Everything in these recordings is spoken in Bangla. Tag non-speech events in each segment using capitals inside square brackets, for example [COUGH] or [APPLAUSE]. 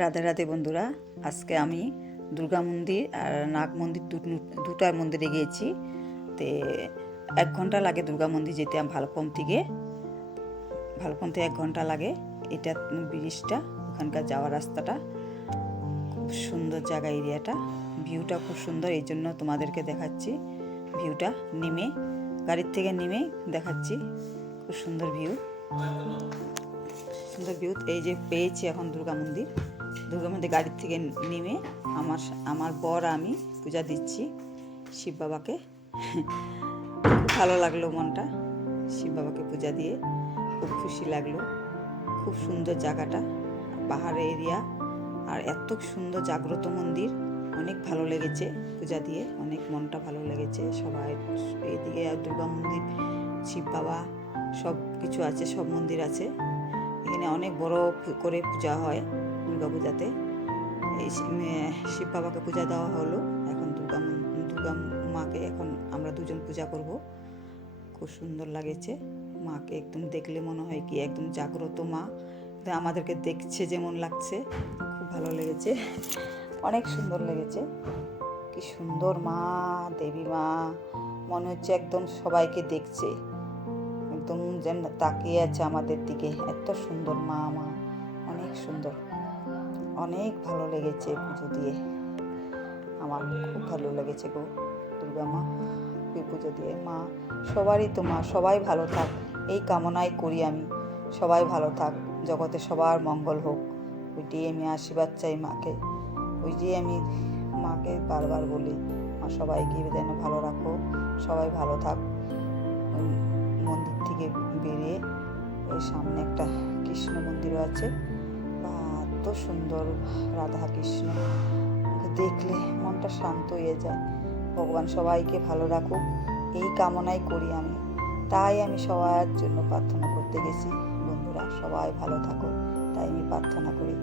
রাধে রাধে বন্ধুরা, আজকে আমি দুর্গা মন্দির আর নাগ মন্দির দুটার মন্দিরে গিয়েছি। তে এক ঘণ্টা লাগে দুর্গা মন্দির যেতে আমি ভালকম থেকে ভালকম থেকে এক ঘণ্টা লাগে এটা ব্রিজটা, ওখানকার যাওয়ার রাস্তাটা। খুব সুন্দর জায়গা এরিয়াটা, ভিউটা খুব সুন্দর, এই জন্য তোমাদেরকে দেখাচ্ছি ভিউটা। নেমে, গাড়ির থেকে নেমে দেখাচ্ছি, খুব সুন্দর ভিউ। সুন্দর ভিউ, এই যে পেয়েছি এখন দুর্গা মন্দির। দুর্গা মন্দির গাড়ির থেকে নেমে আমার আমার বর আমি পূজা দিচ্ছি শিব বাবাকে। খুব ভালো লাগল মনটা শিব বাবাকে পূজা দিয়ে। খুব খুশি লাগল। খুব সুন্দর জায়গাটা, পাহাড়ের এরিয়া আর এত সুন্দর জাগ্রত মন্দির। অনেক ভালো লেগেছে পূজা দিয়ে, অনেক মনটা ভালো লেগেছে। সবাই এইদিকে দুর্গা মন্দির, শিব বাবা সব কিছু আছে, সব মন্দির আছে। এখানে অনেক বড় করে পূজা হয়। দুর্গা পূজাতে এই শিব বাবাকে পূজা দেওয়া হলো। এখন দুর্গা দুর্গা মাকে এখন আমরা দুজন পূজা করব। খুব সুন্দর লাগেছে। মাকে একদম দেখলে মনে হয় কি একদম জাগ্রত মা। আমাদেরকে দেখছে যেমন লাগছে, খুব ভালো লেগেছে। অনেক সুন্দর লেগেছে। কি সুন্দর মা, দেবী মা। মনে হচ্ছে একদম সবাইকে দেখছে। একদম যেন তাকিয়ে আছে আমাদের দিকে। এত সুন্দর মা মা। অনেক সুন্দর। অনেক ভালো লেগেছে পুজো দিয়ে। আমার খুব ভালো লেগেছে গো, দুর্গা মা, এই পুজো দিয়ে। মা, সবারই তো মা, সবাই ভালো থাক, এই কামনাই করি আমি। সবাই ভালো থাক, জগতে সবার মঙ্গল হোক। ওইটাই আমি আশীর্বাদ চাই মাকে। ওই যে আমি মাকে বারবার বলি। মা, সবাইকে যেন ভালো রাখো, সবাই ভালো থাক। মন্দির থেকে বেরিয়ে ওই সামনে একটা কৃষ্ণ মন্দিরও আছে। এত সুন্দর রাধা কৃষ্ণ দেখলে মনটা শান্ত হয়ে যায়। ভগবান সবাইকে ভালো রাখুক। এই কামনাই করি আমি। তাই আমি সবার জন্য প্রার্থনা করতে গেছি। বন্ধুরা, সবাই ভালো থাকো। তাই আমি প্রার্থনা করি।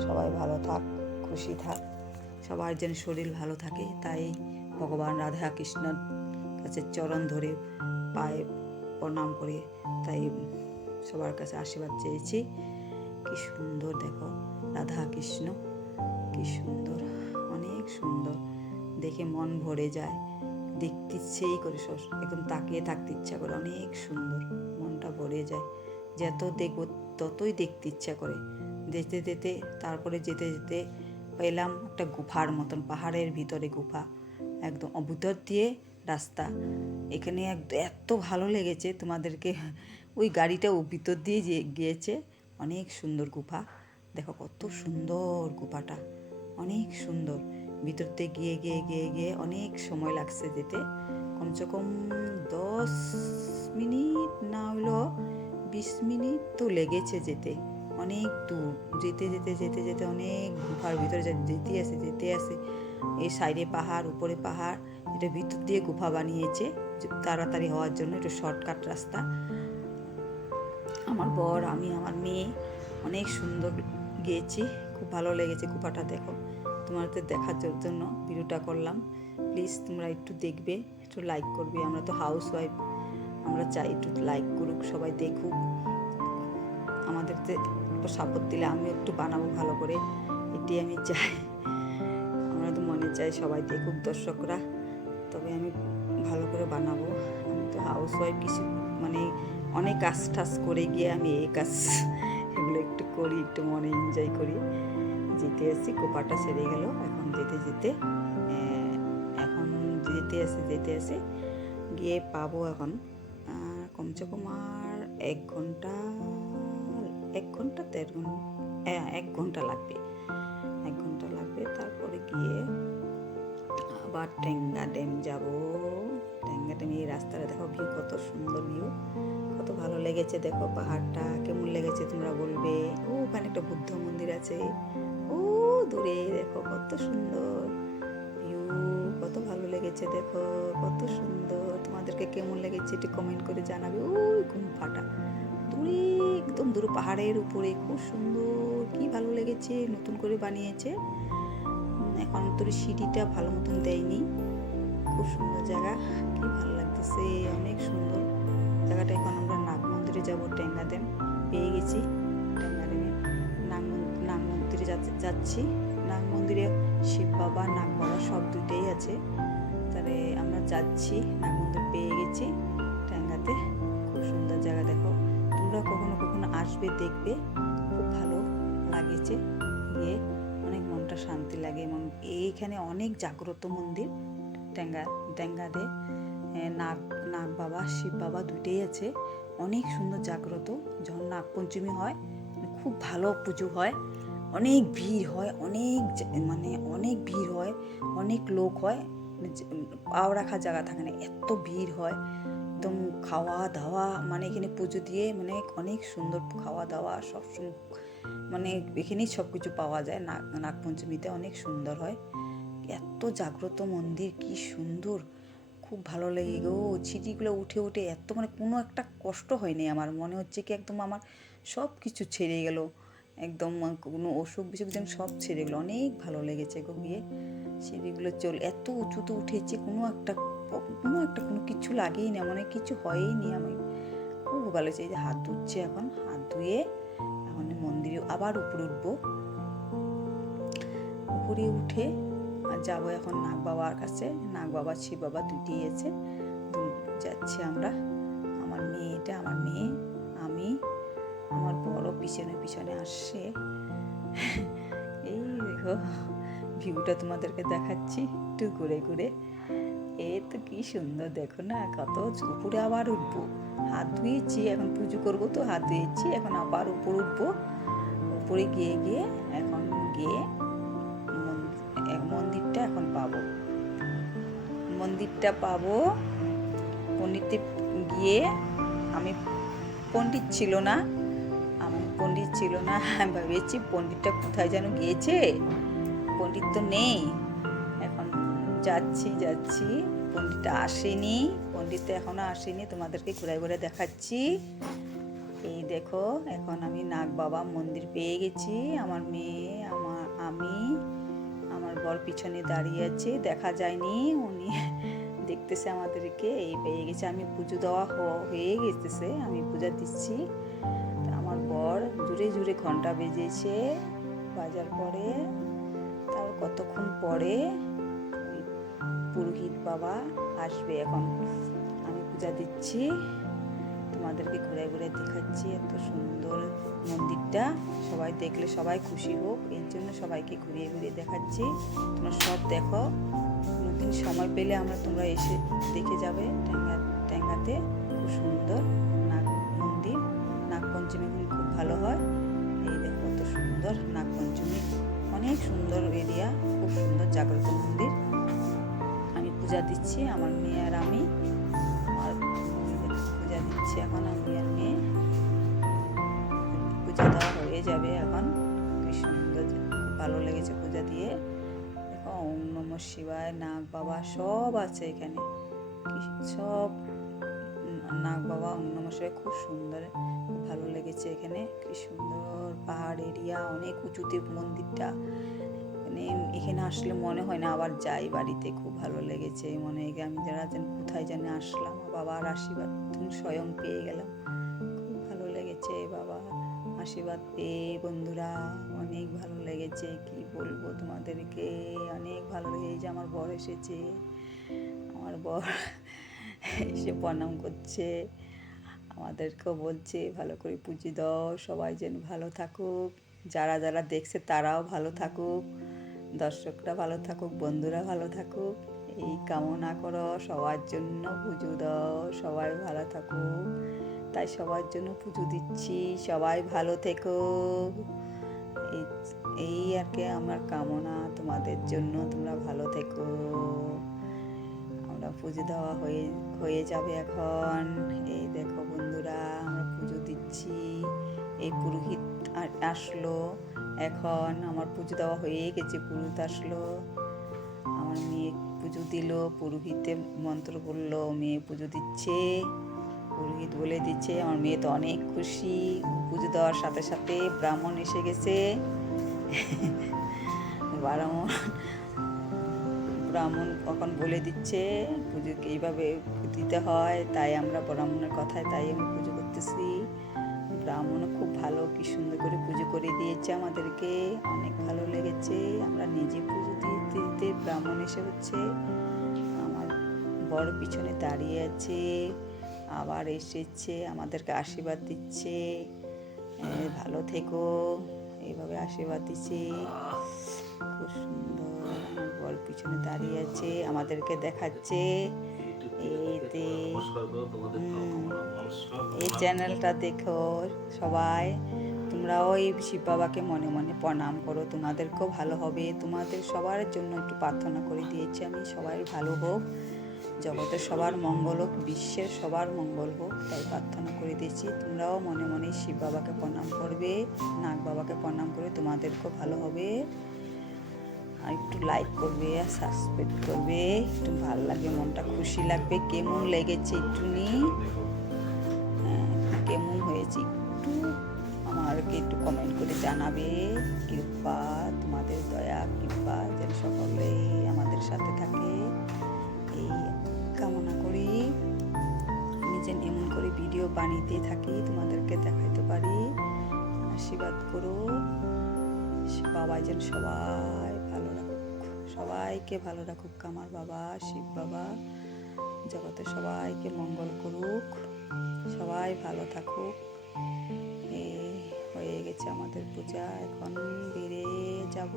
সবাই ভালো থাক, খুশি থাক। সবার যেন শরীর ভালো থাকে, তাই ভগবান রাধা কৃষ্ণর কাছে চরণ ধরে পায়ে প্রণাম করে তাই সবার কাছে আশীর্বাদ চেয়েছি। কি সুন্দর, দেখো রাধা কৃষ্ণ কি সুন্দর, অনেক সুন্দর। দেখে মন ভরে যায়, দেখতে ইচ্ছেই করে সস- একদম তাকিয়ে থাকতে ইচ্ছা করে, অনেক সুন্দর, মনটা ভরে যায়। যত দেখব ততই দেখতে ইচ্ছা করে। যেতে যেতে তারপরে যেতে যেতে পেলাম একটা গুফার মতন, পাহাড়ের ভিতরে গুফা, একদম ভিতর দিয়ে রাস্তা। এখানে এত ভালো লেগেছে তোমাদেরকে। ওই গাড়িটা ও ভিতর দিয়ে গিয়েছে অনেক সুন্দর গুফা। দেখো কত সুন্দর গুফাটা। অনেক সুন্দর। ভিতর দিয়ে গিয়ে গিয়ে গিয়ে গিয়ে অনেক সময় লাগছে যেতে। কমসে কম দশ মিনিট না হলো বিশ মিনিট তো লেগেছে যেতে। অনেক দূর। যেতে যেতে যেতে যেতে অনেক গুফার ভিতরে যেতে আসে যেতে আসে এই সাইডে পাহাড়, উপরে পাহাড়। এটা ভিতর দিয়ে গুফা বানিয়েছে। তাড়াতাড়ি হওয়ার জন্য একটু শর্টকাট রাস্তা। আমার বর, আমি আমার মেয়ে। অনেক সুন্দর গিয়েছি। খুব ভালো লেগেছে গুফাটা দেখো। তোমাদের দেখার জন্য ভিডিওটা করলাম। প্লিজ তোমরা একটু দেখবে, একটু লাইক করবে। আমরা তো হাউস ওয়াইফ আমরা চাই একটু লাইক করুক, সবাই দেখুক। আমাদেরকে একটু সাপোর্ট দিলে আমি একটু বানাবো ভালো করে। এটি আমি চাই। আমরা তো মনে চাই সবাই দেখুক দর্শকরা। তবে আমি ভালো করে বানাবো। আমি তো হাউস ওয়াইফ কিছু মানে অনেক কাজ টাজ করে গিয়ে আমি এই কাজ এগুলো একটু করি, একটু মনে এনজয় করি। যেতে আসি কোপাটা সেরে গেল। এখন যেতে যেতে এখন যেতে আসে যেতে আসে, গিয়ে পাবো এখন কমসে কম আর এক ঘণ্টা এক ঘণ্টা দেড় ঘণ্টা হ্যাঁ এক ঘণ্টা লাগবে। এক ঘণ্টা লাগবে, তারপরে গিয়ে আবার টেঙ্গা ড্যাম যাব। টেঙ্গা ড্যাম এই রাস্তাটা দেখো ভিউ কত সুন্দর ভিউ ভালো লেগেছে, দেখো পাহাড়টা, কেমন লেগেছে তোমরা বলবে। ও, ওখানে একটা বুদ্ধ মন্দির আছে। ও, দূরে, দেখো কত সুন্দর। ভিউ, কত ভালো লেগেছে, দেখো কত সুন্দর। তোমাদেরকে কেমন লেগেছে একটু কমেন্ট করে জানাবে। ওই গুম্ফাটা দূরে, একদম দূরে, পাহাড়ের উপরে, খুব সুন্দর। কি ভালো লেগেছে, নতুন করে বানিয়েছে। এখন তোর সিঁড়িটা ভালো মতন দেয়নি। খুব সুন্দর জায়গা, কি ভালো লাগতেছে, অনেক সুন্দর। জায়গাটা এখন আমরা মন্দিরে যাব টেঙ্গা ড্যাম পেয়ে গেছি। টেঙ্গা নাগ নাগ মন্দিরে যাচ্ছি। নাগ মন্দিরে শিব বাবা, নাগ বাবা সব দুইটাই আছে। তাহলে আমরা যাচ্ছি, নাগ মন্দির পেয়ে গেছি। ট্যাঙ্গাতে খুব সুন্দর জায়গা, দেখো। তোমরা কখনো কখনো আসবে, দেখবে। খুব ভালো লাগেছে। গিয়ে অনেক মনটা শান্তি লাগে এবং এইখানে অনেক জাগ্রত মন্দির। ট্যাঙ্গা ট্যাঙ্গাতে নাগ নাগ বাবা, শিব বাবা দুইটাই আছে। অনেক সুন্দর জাগ্রত, যখন নাগ পঞ্চমী হয়, খুব ভালো পুজো হয়, অনেক ভিড় হয়, অনেক মানে অনেক ভিড় হয়, অনেক লোক হয় মানে পাও রাখার জায়গা থাকে না, এত ভিড় হয়, একদম খাওয়া দাওয়া মানে এখানে পুজো দিয়ে মানে অনেক সুন্দর খাওয়া দাওয়া সব মানে এখানেই সব কিছু পাওয়া যায়, নাগ, নাগপঞ্চমীতে অনেক সুন্দর হয়, এত জাগ্রত মন্দির, কি সুন্দর! খুব ভালো লেগে গো। সিঁড়িগুলো উঠে উঠে এত মানে কোনো একটা কষ্ট হয়নি আমার। মনে হচ্ছে কি একদম আমার সব কিছু ছেড়ে গেল। একদম কোনো অসুখ বিসুখ যেন সব ছেড়ে গেলো। অনেক ভালো লেগেছে গো গিয়ে সিঁড়িগুলো চল, এত উঁচুতে উঠেছে, কোনো একটা কোনো একটা কোনো কিছু লাগেই না মানে কিছু হয়ই নি আমি খুব ভালো এই যে হাত ধুচ্ছে এখন, হাত ধুয়ে এখন মন্দিরে আবার উপরে উঠবো। উপরে উঠে আর যাব এখন নাগ বাবার কাছে। নাগ বাবা শিব বাবা দুটি দু- যাচ্ছি আমরা। আমার মেয়েটা, আমার মেয়ে, আমি, আমার বড় পিছনে পিছনে আসছে। এই দেখো ভিউটা তোমাদেরকে দেখাচ্ছি একটু ঘুরে ঘুরে। এ তো কি সুন্দর, দেখো না, কত উপরে আবার উঠবো। হাত ধুয়েছি, এখন পুজো করব তো, হাত ধুয়েছি, এখন আবার উপর উঠবো। উপরে গিয়ে গিয়ে, এখন গিয়ে মন্দিরটা পাবো। পণ্ডিতে গিয়ে আমি, পণ্ডিত ছিল না। আমি পণ্ডিত ছিল না, আমি ভেবেছি পণ্ডিতটা কোথায় যেন গিয়েছে। পণ্ডিত তো নেই। এখন যাচ্ছি যাচ্ছি। পণ্ডিতটা আসেনি। পণ্ডিত তো এখনও আসেনি। তোমাদেরকে ঘুরে ঘুরে দেখাচ্ছি। এই দেখো, এখন আমি নাগ বাবা মন্দির পেয়ে গেছি। আমার মেয়ে, আমার, আমি, আমার বর পিছনে দাঁড়িয়ে আছে। দেখা যায়নি। উনি দেখতেছে আমাদেরকে, এই পেয়ে গেছে। আমি পুজো দেওয়া হয়ে গেতেছে আমি পূজা দিচ্ছি। তা আমার বর জুড়ে জুড়ে ঘণ্টা বেজেছে বাজার পরে। তার কতক্ষণ পরে পুরোহিত বাবা আসবে এখন। আমি পূজা দিচ্ছি। তোমাদেরকে ঘুরে ঘুরে দেখাচ্ছি এত সুন্দর মন্দিরটা। সবাই দেখলে সবাই খুশি হোক, এর জন্য সবাইকে ঘুরিয়ে ঘুরিয়ে দেখাচ্ছি। তোমরা সব দেখো। কোনোদিন সময় পেলে আমরা তোমরা এসে দেখে যাবে ট্যাঙ্গা, ট্যাঙ্গাতে। খুব সুন্দর নাগ মন্দির। নাগপঞ্চমী দিন খুব ভালো হয়। এই দেখো কত সুন্দর নাগপঞ্চমী। অনেক সুন্দর এরিয়া, খুব সুন্দর জাগ্রত মন্দির। আমি পূজা দিচ্ছি আমার মেয়ে আর আমি। আর পূজা দিচ্ছি এখন আমি আর মেয়ে। পূজা দেওয়া হয়ে যাবে এখন। কি সুন্দর ভালো লেগেছে পূজা দিয়ে। শিবায় নাগ বাবা সব আছে এখানে। সব নাগ বাবা ওম নম শিবায় খুব সুন্দর ভালো লেগেছে এখানে। কি সুন্দর পাহাড় এরিয়া, অনেক উঁচুতে মন্দিরটা। মানে এখানে আসলে মনে হয় না আবার যাই বাড়িতে, খুব ভালো লেগেছে। মনে হয় আমি যারা যেন কোথায় যেন আসলাম, বাবার আশীর্বাদ স্বয়ং পেয়ে গেলাম। আশীর্বাদ পেয়ে বন্ধুরা, অনেক ভালো লেগেছে। কি বলব তোমাদেরকে? অনেক ভালো লেগেছে, আমার বর এসেছে। আমার বর এসে প্রণাম করছে। আমাদেরকেও বলছে, ভালো করে পুজো দাও, সবাই যেন ভালো থাকুক। যারা যারা দেখছে, তারাও ভালো থাকুক। দর্শকরা ভালো থাকুক, বন্ধুরা ভালো থাকুক। এই কামনা করো, সবার জন্য পুজো দাও, সবাই ভালো থাকুক। তাই সবার জন্য পুজো দিচ্ছি। সবাই ভালো থেকো। এই আর কি আমার কামনা তোমাদের জন্য। তোমরা ভালো থেকো। আমরা পুজো দেওয়া হয়ে হয়ে যাবে এখন। এই দেখো বন্ধুরা, আমরা পুজো দিচ্ছি। এই পুরোহিত আসলো। এখন আমার পুজো দেওয়া হয়ে গেছে, পুরোহিত আসলো। আমার মেয়ে পুজো দিল, পুরোহিতে মন্ত্র বলল, মেয়ে পুজো দিচ্ছে। পুরোহিত বলে দিচ্ছে, আমার মেয়ে তো অনেক খুশি, পুজো দেওয়ার সাথে সাথে ব্রাহ্মণ এসে গেছে। [LAUGHS] ব্রাহ্মণ ব্রাহ্মণ কখন বলে দিচ্ছে, পুজোকে এইভাবে দিতে হয়, তাই আমরা ব্রাহ্মণের কথায় তাই আমি পুজো করতেছি। ব্রাহ্মণও খুব ভালো, কি সুন্দর করে পুজো করে দিয়েছে আমাদেরকে, অনেক ভালো লেগেছে, আমরা নিজে পুজো দিতে দিতে ব্রাহ্মণ এসে হচ্ছে, আমার বড় পিছনে দাঁড়িয়ে আছে। আবার এসেছে আমাদেরকে আশীর্বাদ দিচ্ছে। ভালো থেকো। এইভাবে আশীর্বাদ দিচ্ছে। খুব সুন্দর বর পিছনে দাঁড়িয়ে আছে আমাদেরকে দেখাচ্ছে। হুম, এই চ্যানেলটা দেখো সবাই। তোমরাও এই শিব বাবাকে মনে মনে প্রণাম করো। তোমাদেরকেও ভালো হবে। তোমাদের সবার জন্য একটু প্রার্থনা করে দিয়েছি আমি। সবাই ভালো হোক। জগতের সবার মঙ্গল হোক, বিশ্বের সবার মঙ্গল হোক, তাই প্রার্থনা করে দিয়েছি। তোমরাও মনে মনে শিব বাবাকে প্রণাম করবে, নাগ বাবাকে প্রণাম করবে তোমাদেরকেও ভালো হবে। আর একটু লাইক করবে আর সাবস্ক্রাইব করবে, একটু ভালো লাগবে, মনটা খুশি লাগবে। কেমন লেগেছে একটু নি? কেমন হয়েছে একটু আমাকে একটু কমেন্ট করে জানাবে। কৃপা, তোমাদের দয়া, কৃপা যেন সকলে আমাদের সাথে থাকে। কামনা করি। আমি যেন এমন করে ভিডিও বানিয়ে থাকি, তোমাদেরকে দেখাইতে পারি। আশীর্বাদ করো। বাবা যেন সবাই ভালো রাখুক। সবাইকে ভালো রাখুক আমার বাবা, শিব বাবা। জগতে সবাইকে মঙ্গল করুক। সবাই ভালো থাকুক। এই হয়ে গেছে আমাদের পূজা। এখন বেড়ে যাব।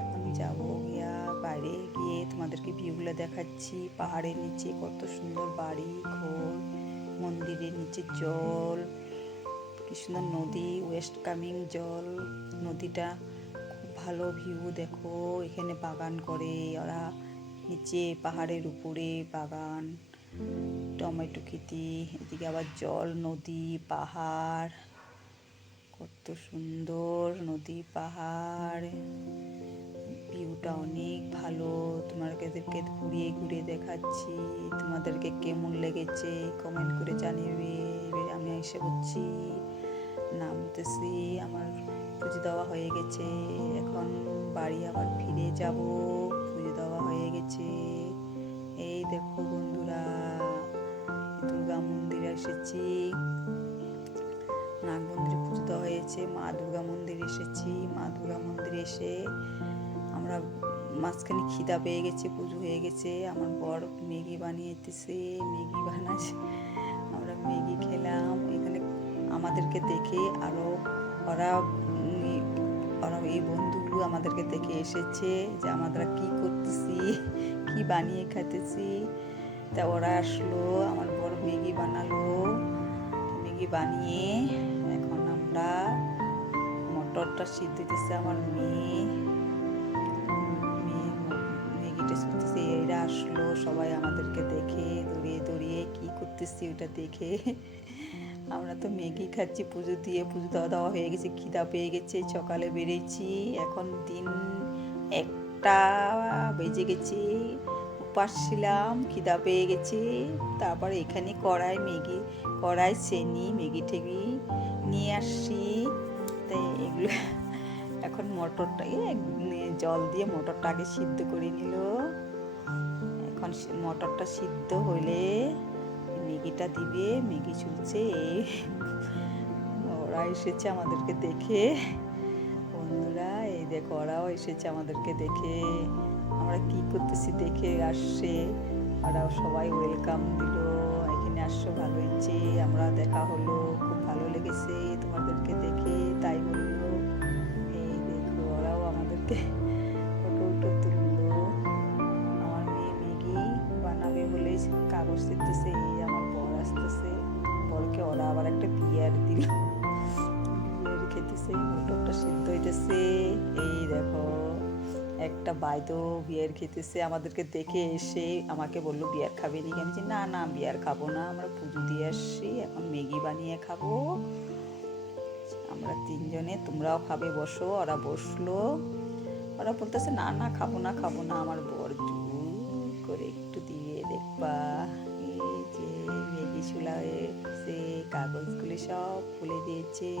এখন যাব গিয়া বাইরে গিয়ে তোমাদেরকে ভিউগুলো দেখাচ্ছি। পাহাড়ের নিচে কত সুন্দর বাড়ি, ঘর, মন্দিরের নিচে জল, কি সুন্দর নদী ওয়েস্ট কামিং জল। নদীটা খুব ভালো ভিউ দেখো, এখানে বাগান করে ওরা নিচে পাহাড়ের উপরে বাগান, টমেটো খেতি, এদিকে আবার জল, নদী, পাহাড়। কত সুন্দর নদী, পাহাড়। ভিউটা অনেক ভালো। তোমাদেরকে ঘুরিয়ে ঘুরিয়ে দেখাচ্ছি। তোমাদেরকে কেমন লেগেছে কমেন্ট করে জানিয়ে আমি এসে হচ্ছি নামতেছি, আমার পুজো দেওয়া হয়ে গেছে। এখন বাড়ি আবার ফিরে যাব। হয়েছে মা দুর্গা মন্দিরে এসেছি, মা দুর্গা মন্দিরে এসে আমরা মাঝখানে খিদা পেয়ে গেছে, পুজো হয়ে গেছে, আমার বর ম্যাগি বানিয়েতেছে ম্যাগি বানাচ্ছে আমরা ম্যাগি খেলাম, এখানে আমাদেরকে দেখে আরও ওরা ওরা এই বন্ধুগুলো আমাদেরকে দেখে এসেছে যে আমরা কি করতেছি, কি বানিয়ে খাইতেছি। তা ওরা আসলো, আমার বড় ম্যাগি বানালো, ম্যাগি বানিয়ে এখন আমরা মটরটা সিদ্ধ দিতেছে আমার মেয়ে। মেয়ে করতেছে? এরা আসলো, সবাই আমাদেরকে দেখে দৌড়িয়ে দৌড়িয়ে কি করতেছি ওটা দেখে। আমরা তো ম্যাগি খাচ্ছি, পুজো দিয়ে, পুজো দেওয়া দেওয়া হয়ে গেছে, খিদা পেয়ে গেছে, সকালে বেরিয়েছি এখন দিন একটা বেজে গেছে, উপাস ছিলাম, খিদা পেয়ে গেছে। তারপরে এখানে কড়াই, ম্যাগি, কড়াই, চেনি, ম্যাগি ঠেগি নিয়ে আসছি। তাই এগুলো [LAUGHS] এখন মটরটাকে জল দিয়ে মটরটা আগে সিদ্ধ করে নিল। এখন মটরটা সিদ্ধ হলে ম্যাগিটা দিবে, ম্যাগি চলছে ওরা এসেছে আমাদেরকে দেখে। বন্ধুরা, এই দেখো, ওরাও এসেছে আমাদেরকে দেখে। আমরা কি করতেছি দেখে আসছে। ওরাও সবাই ওয়েলকাম দিল। এখানে আসছো, ভালো ইচ্ছে আমরা দেখা হলো, খুব ভালো লেগেছে। তোমাদেরকে ফটো উটো তুললো। আমার মেয়ে ম্যাগি বানাবে বলে কাগজ দিতেছে এই আমার বর আসতেছে। বরকে ওরা আবার একটা বিয়ার দিল। বিয়ার খেতেছে মোটরটা সিদ্ধ হইতেছে। এই দেখো একটা বাইদো বিয়ার খেতেছে। আমাদেরকে দেখে এসে আমাকে বলল বিয়ার খাবে নি আমি বলছি, না না বিয়ার খাব না। আমরা পুজো দিয়ে আসছি এখন ম্যাগি বানিয়ে খাব। আমরা তিনজনে তোমরাও খাবে বসো। ওরা বসল। ওরা বলতেছে, না না, খাব না খাব না, আমার বর জোর করে একটু দিয়ে দেখবা। যে চুলা হয়েছে, কাগজগুলি সব খুলে দিয়েছে।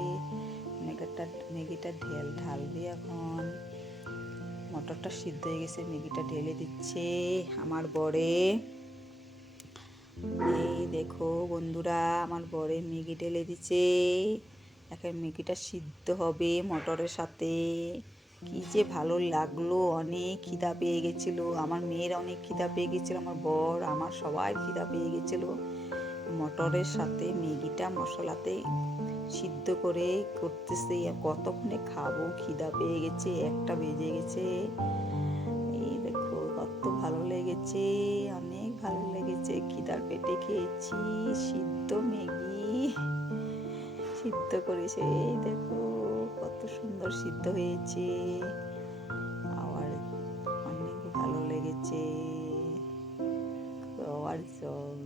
ম্যাগিটা ম্যাগিটা ঢেল ঢালবে এখন। মটরটা সিদ্ধ হয়ে গেছে ম্যাগিটা ঢেলে দিচ্ছে আমার বরে। এই দেখো বন্ধুরা, আমার বরে ম্যাগি ঢেলে দিচ্ছে। এখন ম্যাগিটা সিদ্ধ হবে মটরের সাথে। কি যে ভালো লাগল, অনেক খিদা পেয়ে গেছিল, আমার মেয়ের অনেক খিদা পেয়ে গেছিল, আমার বর, আমার সবাই খিদা পেয়ে গেছিল। মটরের সাথে ম্যাগিটা মশলাতে সিদ্ধ করে করতেছে কতক্ষণে খাব, খিদা পেয়ে গেছে, একটা বেজে গেছে। এই দেখো, কত ভালো লেগেছে, অনেক ভালো লেগেছে, খিদার পেটে খেয়েছি, সিদ্ধ ম্যাগি, সিদ্ধ করেছে, এই দেখো। কত সুন্দর সিদ্ধ হয়েছে। আবার অনেক ভালো লেগেছে। আবার জল